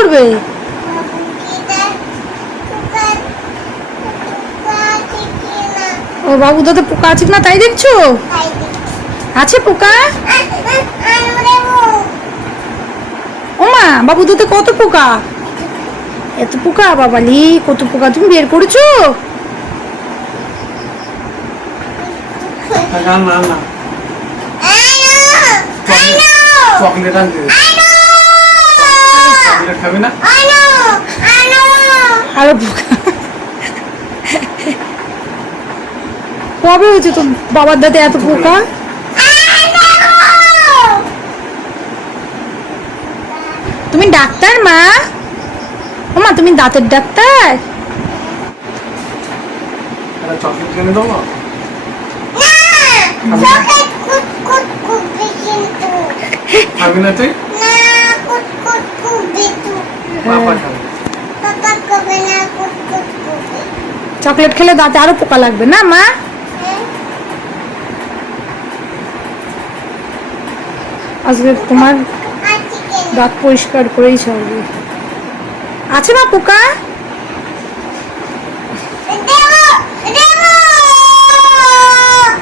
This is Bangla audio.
করবে? ও বাবু দাদা পোকা আছে না? তাই দেখছ? আছে পোকা? ও মা বাবু দাদা কত পোকা? এত পোকা বাবালি কত পোকা তুমি বের করেছ? চকলেট আনতে। চকলেট খাবি না? আরও কবে হয়েছে তো বাবার দাঁতে এত পোকা তুমি ডাক্তার মা? ও মা তুমি দাঁতের ডাক্তার? খাবি না তুই পাপা খাবে চকলেট খেলে দাঁতে আরও পোকা লাগবে, না মা? আজকে তোমার দাঁত পরিষ্কার করেই ছাড়বে। আছে না পোকা?